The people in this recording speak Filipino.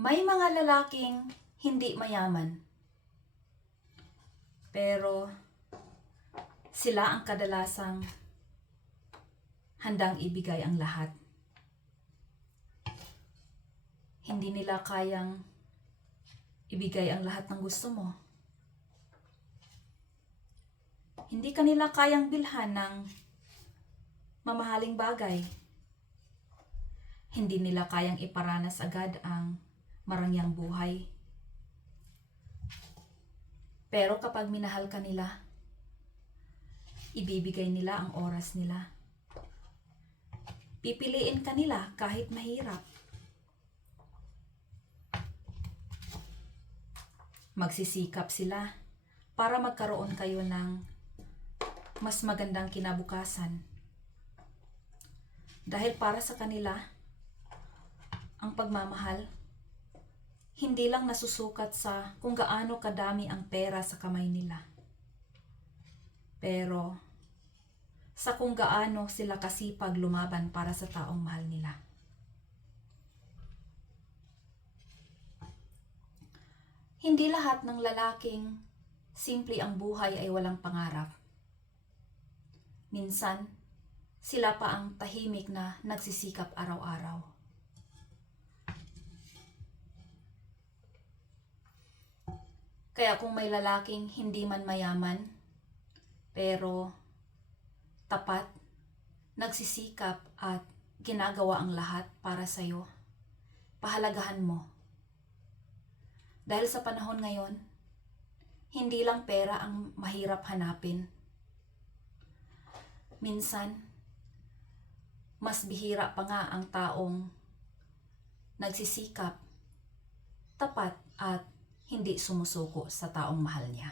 May mga lalaking hindi mayaman, pero sila ang kadalasang handang ibigay ang lahat. Hindi nila kayang ibigay ang lahat ng gusto mo. Hindi kanila kayang bilhan ng mamahaling bagay. Hindi nila kayang iparanas agad ang marangyang buhay. Pero kapag minahal ka nila, ibibigay nila ang oras nila. Pipiliin ka nila kahit mahirap. Magsisikap sila para magkaroon kayo ng mas magandang kinabukasan. Dahil para sa kanila, ang pagmamahal, hindi lang nasusukat sa kung gaano kadami ang pera sa kamay nila, pero sa kung gaano sila kasipag lumaban para sa taong mahal nila. Hindi lahat ng lalaking simple ang buhay ay walang pangarap. Minsan, sila pa ang tahimik na nagsisikap araw-araw. Kaya kung may lalaking hindi man mayaman, pero tapat, nagsisikap at ginagawa ang lahat para sa'yo, pahalagahan mo. Dahil sa panahon ngayon, hindi lang pera ang mahirap hanapin. Minsan, mas bihira pa nga ang taong nagsisikap, tapat at hindi sumusuko sa taong mahal niya.